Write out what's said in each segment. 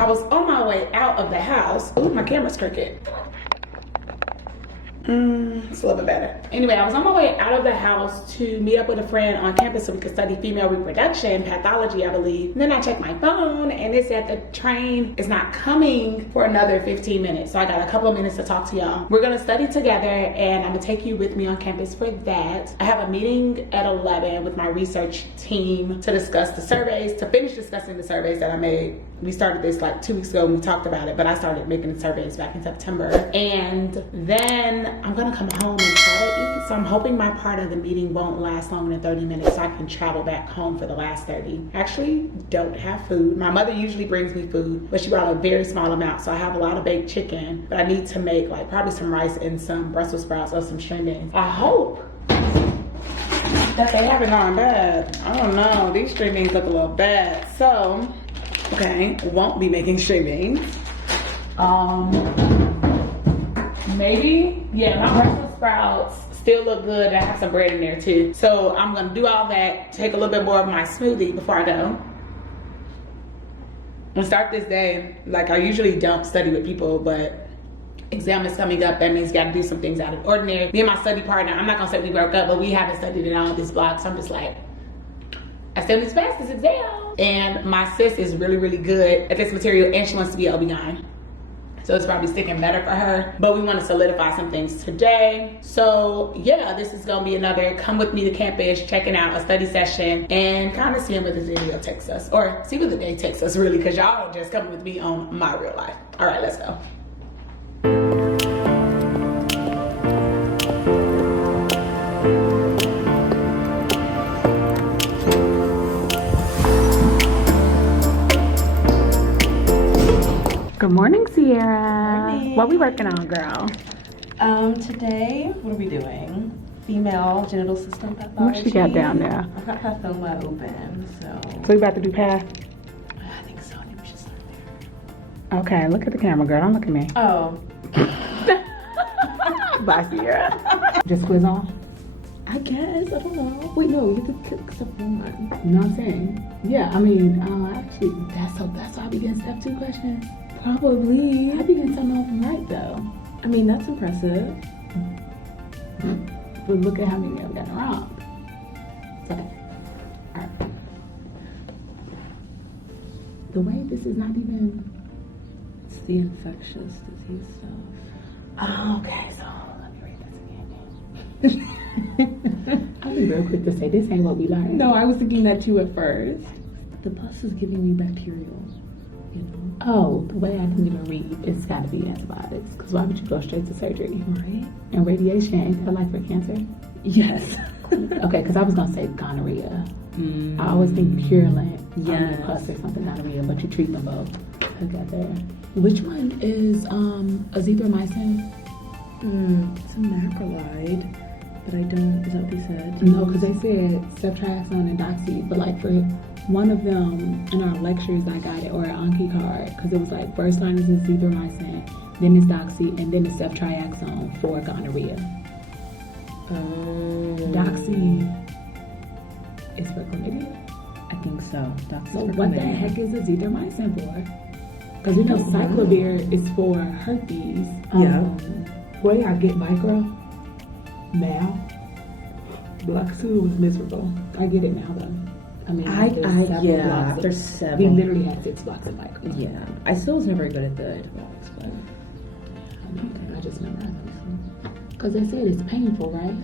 I was on my way out of the house. Ooh, my camera's crooked. It's a little bit better. Anyway, I was on my way out of the house to meet up with a friend on campus so we could study female reproduction, pathology, I believe. And then I checked my phone and it said the train is not coming for another 15 minutes. So I got a couple of minutes to talk to y'all. We're gonna study together and I'm gonna take you with me on campus for that. I have a meeting at 11 with my research team to discuss the surveys, to finish discussing the surveys that I made. We started this like 2 weeks ago and we talked about it, but I started making the surveys back in September. And then I'm gonna come home and try to eat. So I'm hoping my part of the meeting won't last longer than 30 minutes so I can travel back home for the last 30. I actually don't have food. My mother usually brings me food, but she brought a very small amount. So I have a lot of baked chicken, but I need to make like probably some rice and some Brussels sprouts or some string beans. I hope that they haven't gone bad. I don't know, these string beans look a little bad. So, okay, won't be making string beans. Maybe, yeah, my Brussels sprouts still look good. I have some bread in there too. So I'm gonna do all that, take a little bit more of my smoothie before I go. And start this day, like I usually don't study with people, but exam is coming up. That means you gotta do some things out of the ordinary. Me and my study partner, I'm not gonna say we broke up, but we haven't studied in all this block. So I'm just like, I still need to pass this exam. And my sis is really, really good at this material and she wants to be OB-GYN. So it's probably sticking better for her, but we want to solidify some things today. So yeah, this is gonna be another come with me to campus, checking out a study session and kind of seeing where the video takes us, or see where the day takes us really, because y'all are just coming with me on my real life. All right, let's go. Good morning, Sierra. Good morning. What we working on, girl? Today, what are we doing? Female genital system pathology. What she got down there? I've got pathoma open, so. So we about to do path? I think so. I think we should start there. Okay, look at the camera, girl. Don't look at me. Oh. Bye, Sierra. Just quiz on? I guess. I don't know. Wait, no. You could click step one. You know what I'm saying? Yeah, I mean, actually, that's how I begin step 2 questions. Probably. I begin something of them right, though. I mean, that's impressive. But look at how many I've gotten wrong. It's okay. All right. The way this is not even... It's the infectious disease stuff. Oh, okay, so let me read this again. I'll be real quick to say this ain't what we learned. No, I was thinking that too at first. The pus is giving me bacterial, you know? Oh, the way I didn't even read, it's gotta be antibiotics. Because why would you go straight to surgery? Right? And radiation, ain't that like for cancer? Yes. Okay, because I was gonna say gonorrhea. I always think purulent, Yes. pus or something gonorrhea, but you treat them both together. Which one is azithromycin? It's a macrolide, but I don't, is that what they said? No, because they said ceftriaxone and doxy, but like for one of them in our lectures I got it, or an Anki card, because it was like first line is azithromycin, then it's doxy, and then it's ceftriaxone for gonorrhea. Doxy is for chlamydia? I think so. That's So for what the chlamydia. heck is azithromycin for? Because we know cyclovir is for herpes. Yeah. Where y'all get micro? Now? Block 2 was miserable. I get it now though. I mean, There's we 7. literally had 6 blocks of micro. Yeah. I still was never good at the antibiotics, but. I just memorized them. Because they said it's painful, right?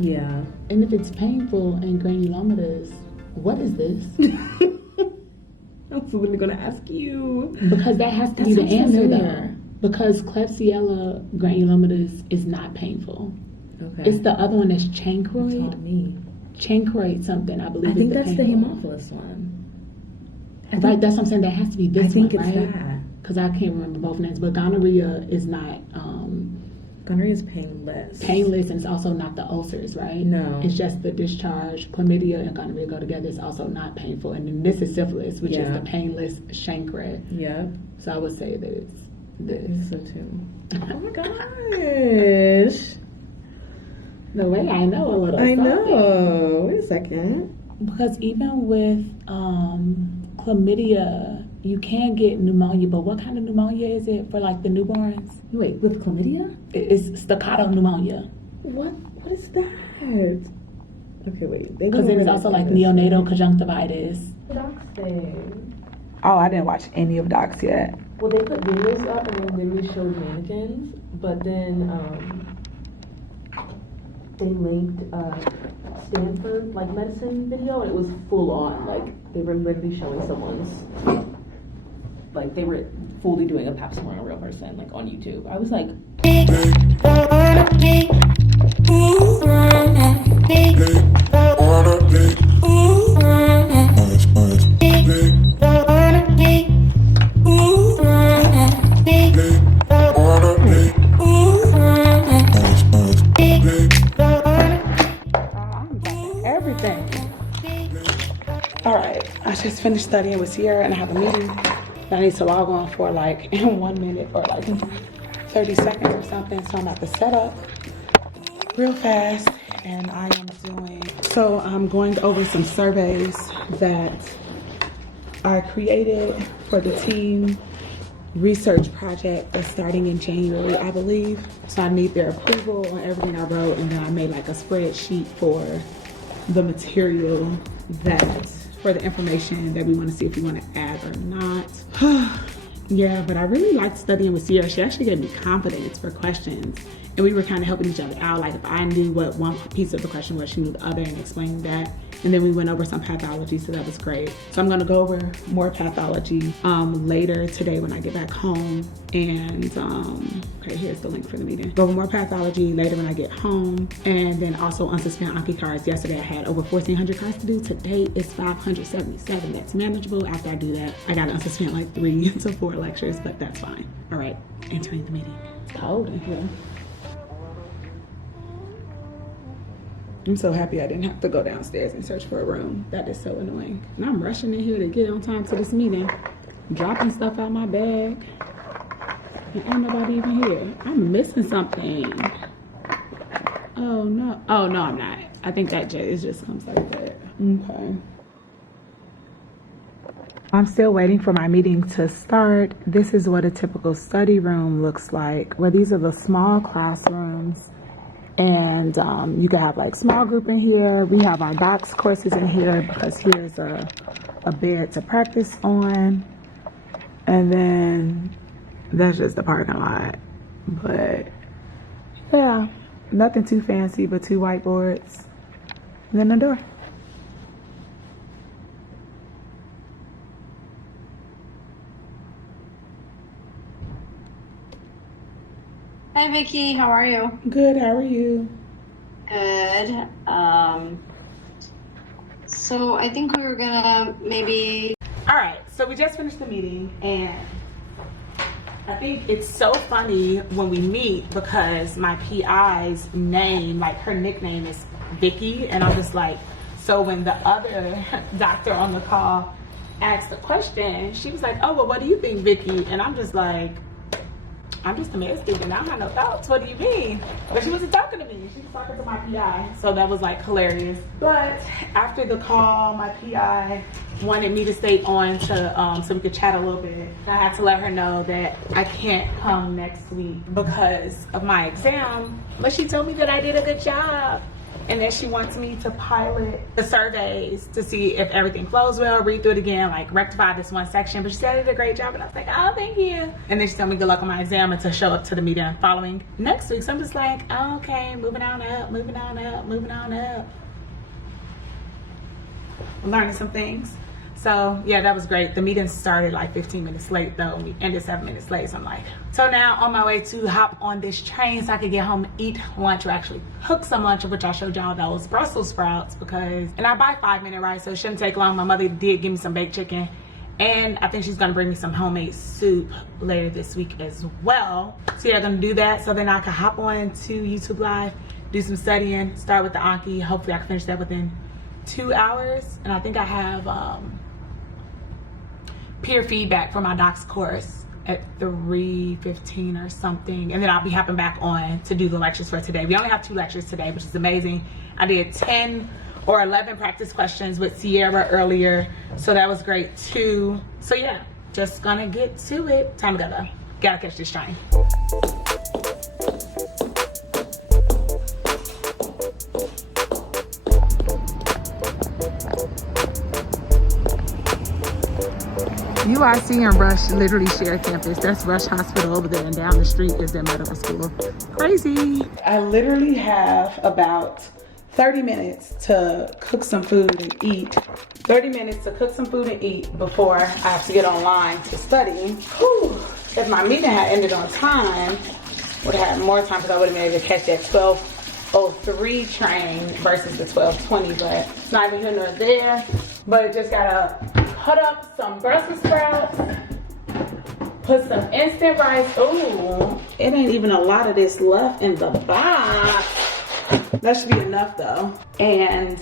Yeah. And if it's painful and granulomatous, what is this? I was literally gonna ask you. Because that has to That be the sounds answer familiar. though. Because Klebsiella granulomatous is not painful. Okay. It's the other one that's Taught chancroid. me. Chancroid something, I believe. I think that's the painful. Haemophilus one. Right, that's what I'm saying. That has to be this I think one, it's right? that. Because I can't remember both names. But gonorrhea is not Gonorrhea is painless. painless, and it's also not the ulcers, right? No. It's just the discharge. Chlamydia and gonorrhea go together. It's also not painful. And then this is syphilis, which is Yeah. the painless chancroid. Yep. So I would say that it's I this. think so too. Oh my gosh. The way I know a little I something. know. Wait a second. Because even with chlamydia you can get pneumonia, but what kind of pneumonia is it for like the newborns? Wait, with chlamydia? It's staccato pneumonia. What is that? Okay, wait. Because there's also like neonatal conjunctivitis. Docs say. Oh, I didn't watch any of Docs yet. Well, they put videos up and then literally showed mannequins, but then they linked Stanford like medicine video, and it was full on. Like they were literally showing someone's, like they were fully doing a pap smear on a real person, like on YouTube. I was like, everything. All right, I just finished studying with Sierra and I have a meeting that I need to log on for like in 1 minute or like 30 seconds or something. So I'm about to set up real fast and I am doing, so I'm going over some surveys that I created for the team research project that's starting in January, I believe. So I need their approval on everything I wrote, and then I made like a spreadsheet for the material that, for the information that we want to see if we want to add or not. Yeah, but I really liked studying with Sierra. She actually gave me confidence for questions. And we were kind of helping each other out. Like if I knew what one piece of the question was, she knew the other and explained that. And then we went over some pathology, so that was great. So I'm gonna go over more pathology later today when I get back home. And okay, here's the link for the meeting. Go over more pathology later when I get home. And then also unsuspend Anki cards. Yesterday I had over 1,400 cards to do. Today it's 577. That's manageable. After I do that, I gotta unsuspend like 3 to 4 lectures, but that's fine. All right, entering the meeting. It's cold in here. I'm so happy I didn't have to go downstairs and search for a room. That is so annoying. And I'm rushing in here to get on time to this meeting. Dropping stuff out my bag. And ain't nobody even here. I'm missing something. Oh no. Oh no, I'm not. I think that it just comes like that. Okay. I'm still waiting for my meeting to start. This is what a typical study room looks like. Where these are the small classrooms. And you can have like small group in here. We have our docs courses in here because here's a bed to practice on. And then that's just the parking lot. But yeah, nothing too fancy but 2 whiteboards. And then the door. Hi Vicky, how are you? Good, how are you? Good. So I think we were gonna maybe... All right, so we just finished the meeting and I think it's so funny when we meet because my PI's name, like her nickname is Vicky, and I'm just like, so when the other doctor on the call asked the question, she was like, oh, well, what do you think, Vicky? And I'm just like, I'm just a med student. I don't have no thoughts. What do you mean? But she wasn't talking to me. She was talking to my PI. So that was like hilarious. But after the call, my PI wanted me to stay on to so we could chat a little bit. I had to let her know that I can't come next week because of my exam. But she told me that I did a good job. And then she wants me to pilot the surveys to see if everything flows well, read through it again, like rectify this one section. But she said I did a great job, and I was like, oh, thank you. And then she told me good luck on my exam and to show up to the meeting following next week. So I'm just like, oh, okay, moving on up, moving on up, moving on up. I'm learning some things. So yeah, that was great. The meeting started like 15 minutes late though. We ended 7 minutes late. So I'm like, so now on my way to hop on this train so I could get home, eat lunch, or actually cook some lunch, of which I showed y'all those Brussels sprouts because, and I buy 5-minute rice, so it shouldn't take long. My mother did give me some baked chicken, and I think she's gonna bring me some homemade soup later this week as well. So yeah, I'm gonna do that so then I can hop on to YouTube Live, do some studying, start with the Anki. Hopefully I can finish that within 2 hours. And I think I have peer feedback for my docs course at 3:15 or something, and then I'll be hopping back on to do the lectures for today. We only have 2 lectures today, which is amazing. I did 10 or 11 practice questions with Sierra earlier, so that was great too. So yeah, just gonna get to it. Time to go though. Gotta catch this train. UIC and Rush literally share campus. That's Rush Hospital over there, and down the street is their medical school. Crazy. I literally have about 30 minutes to cook some food and eat. 30 minutes to cook some food and eat before I have to get online to study. Whew. If my meeting had ended on time, would have had more time because I would have been able to catch that 12:03 train versus the 12:20, but it's not even here nor there. But just gotta cut up some Brussels sprouts, put some instant rice. Ooh, it ain't even a lot of this left in the box. That should be enough though. And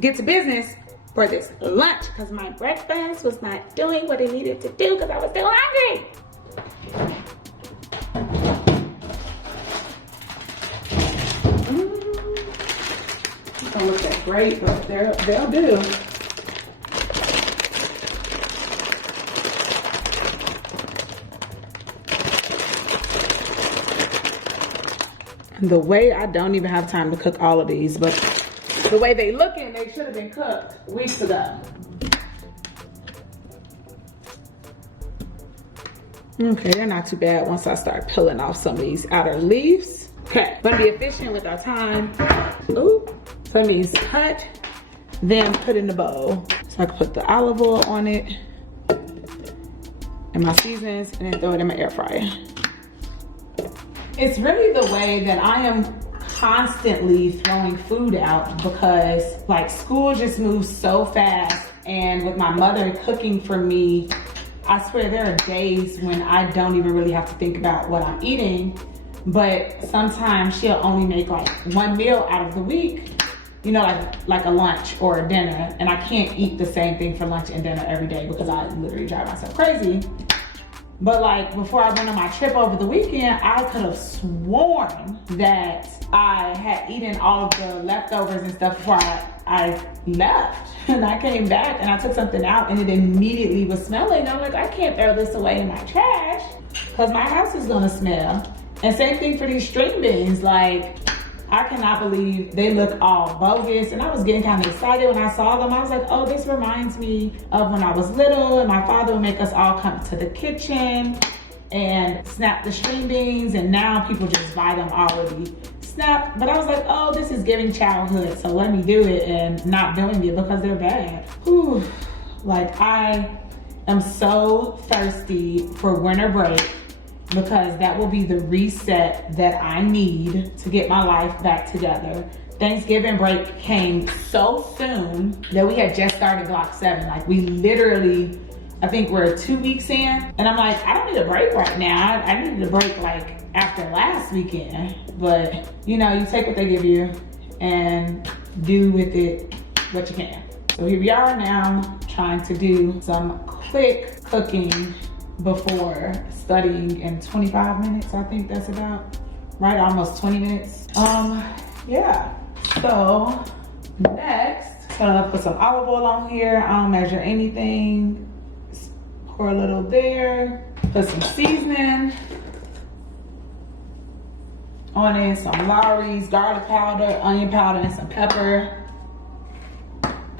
get to business for this lunch because my breakfast was not doing what it needed to do because I was still hungry. Don't look that great, but they'll do. The way I don't even have time to cook all of these, but the way they looking, they should have been cooked weeks ago. Okay, they're not too bad once I start peeling off some of these outer leaves. Okay, gonna be efficient with our time. Ooh, some of these cut, then put in the bowl. So I can put the olive oil on it and my seasonings and then throw it in my air fryer. It's really the way that I am constantly throwing food out because like school just moves so fast, and with my mother cooking for me, I swear there are days when I don't even really have to think about what I'm eating, but sometimes she'll only make like one meal out of the week, you know, like a lunch or a dinner, and I can't eat the same thing for lunch and dinner every day because I literally drive myself crazy. But like before I went on my trip over the weekend, I could have sworn that I had eaten all of the leftovers and stuff before I left. And I came back and I took something out and it immediately was smelling. I'm like, I can't throw this away in my trash because my house is gonna smell. And same thing for these string beans. Like, I cannot believe they look all bogus. And I was getting kind of excited when I saw them. I was like, oh, this reminds me of when I was little and my father would make us all come to the kitchen and snap the string beans. And now people just buy them already snapped. But I was like, oh, this is giving childhood. So let me do it and not doing it because they're bad. Whew. Like, I am so thirsty for winter break, because that will be the reset that I need to get my life back together. Thanksgiving break came so soon that we had just started Block 7. Like, we literally, I think we're 2 weeks in, and I'm like, I don't need a break right now. I needed a break like after last weekend. But you know, you take what they give you and do with it what you can. So here we are now, trying to do some quick cooking before studying in 25 minutes. I think that's about right, almost 20 minutes. Yeah, so next, gonna put some olive oil on here. I don't measure anything. Pour a little there, put some seasoning on it, some Lawry's garlic powder, onion powder, and some pepper.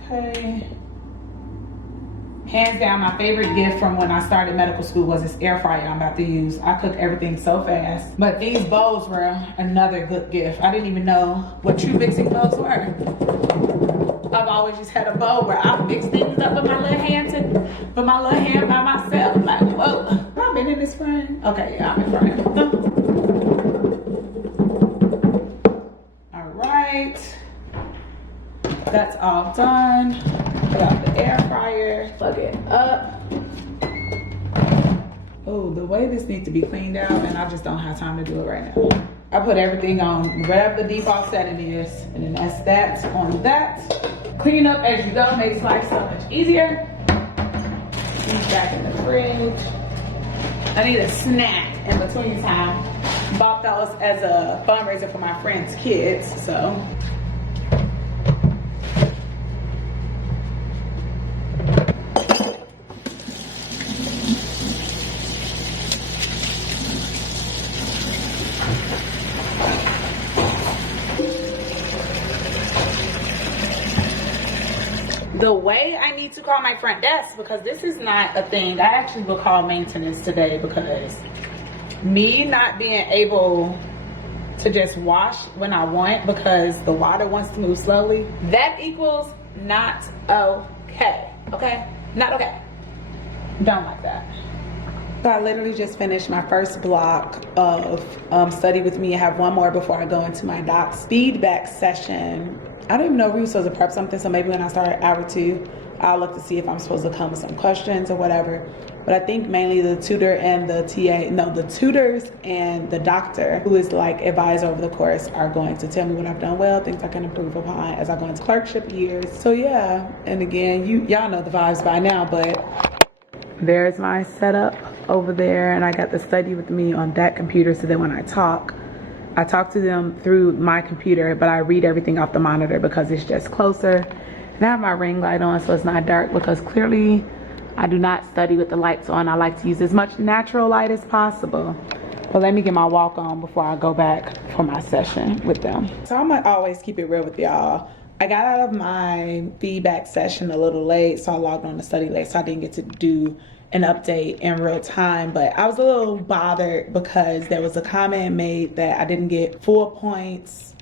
Okay. Hands down, my favorite gift from when I started medical school was this air fryer I'm about to use. I cook everything so fast. But these bowls were another good gift. I didn't even know what true mixing bowls were. I've always just had a bowl where I mix things up with my little hand by myself. Like, whoa, have I been in this frame? Okay, yeah, I'm in frame. All right, that's all done. Put out the air fryer, plug it up. Oh, the way this needs to be cleaned out, and I just don't have time to do it right now. I put everything on whatever the default setting is, and then that's that on that. Clean up as you go, makes life so much easier. These back in the fridge. I need a snack in between time. Bought those as a fundraiser for my friend's kids, so. need to call my front desk because this is not a thing. I actually will call maintenance today because me not being able to just wash when I want because the water wants to move slowly, that equals not okay. Okay? Not okay. Don't like that. So I literally just finished my first block of study with me. I have one more before I go into my doc's feedback session. I don't even know if we were supposed to prep something, so maybe when I start at hour 2, I'll look to see if I'm supposed to come with some questions or whatever. But I think mainly the tutor and the the tutors and the doctor, who is like advisor over the course, are going to tell me what I've done well, things I can improve upon as I go into clerkship years. So yeah, and again, y'all know the vibes by now, but there's my setup over there, and I got the study with me on that computer so that when I talk to them through my computer, but I read everything off the monitor because it's just closer. And I have my ring light on so it's not dark because clearly I do not study with the lights on. I like to use as much natural light as possible. But let me get my walk on before I go back for my session with them. So I'm gonna always keep it real with y'all. I got out of my feedback session a little late, so I logged on to study late, so I didn't get to do an update in real time. But I was a little bothered because there was a comment made that I didn't get 4 points.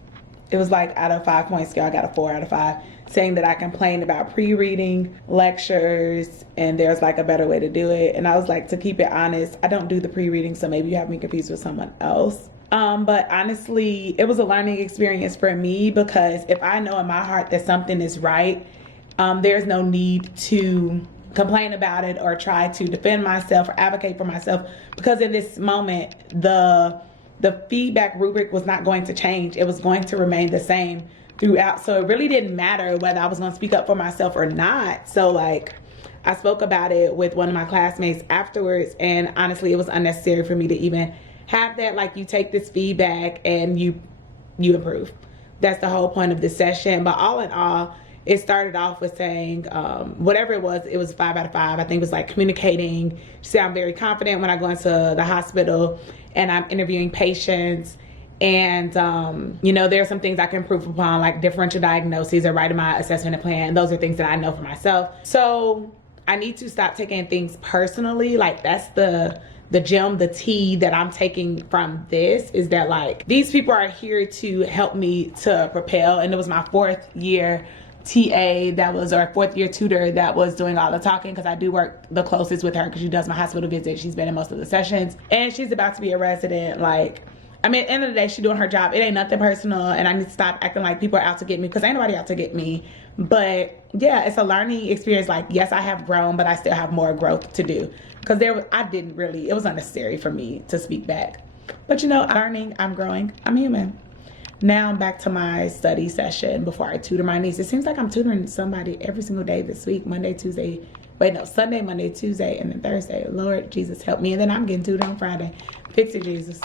It was like out of 5 point scale, I got a 4 out of 5, saying that I complained about pre-reading lectures and there's like a better way to do it. And I was like, to keep it honest, I don't do the pre-reading, so maybe you have me confused with someone else. But honestly, it was a learning experience for me because if I know in my heart that something is right, there's no need to complain about it or try to defend myself or advocate for myself, because in this moment, the feedback rubric was not going to change. It was going to remain the same throughout. So it really didn't matter whether I was going to speak up for myself or not. So like, I spoke about it with one of my classmates afterwards, and honestly, it was unnecessary for me to even have that. Like, you take this feedback and you improve. That's the whole point of this session. But all in all, it started off with saying, whatever it was 5 out of 5. I think it was like communicating. She said, I'm very confident when I go into the hospital and I'm interviewing patients. And, you know, there are some things I can improve upon, like differential diagnoses or writing my assessment plan. Those are things that I know for myself. So I need to stop taking things personally. Like, that's the gem, the tea that I'm taking from this, is that like, these people are here to help me to propel. And it was my 4th year TA that was, or 4th year tutor that was doing all the talking, because I do work the closest with her because she does my hospital visit. She's been in most of the sessions, and she's about to be a resident. Like, I mean, at the end of the day, she's doing her job. It ain't nothing personal, and I need to stop acting like people are out to get me, because ain't nobody out to get me. But yeah, it's a learning experience. Like, yes, I have grown, but I still have more growth to do, because it was unnecessary for me to speak back. But you know, I'm learning, I'm growing, I'm human. Now I'm back to my study session before I tutor my niece. It seems like I'm tutoring somebody every single day this week. Sunday, Monday, Tuesday, and then Thursday. Lord Jesus, help me. And then I'm getting tutored on Friday. Fix it, Jesus.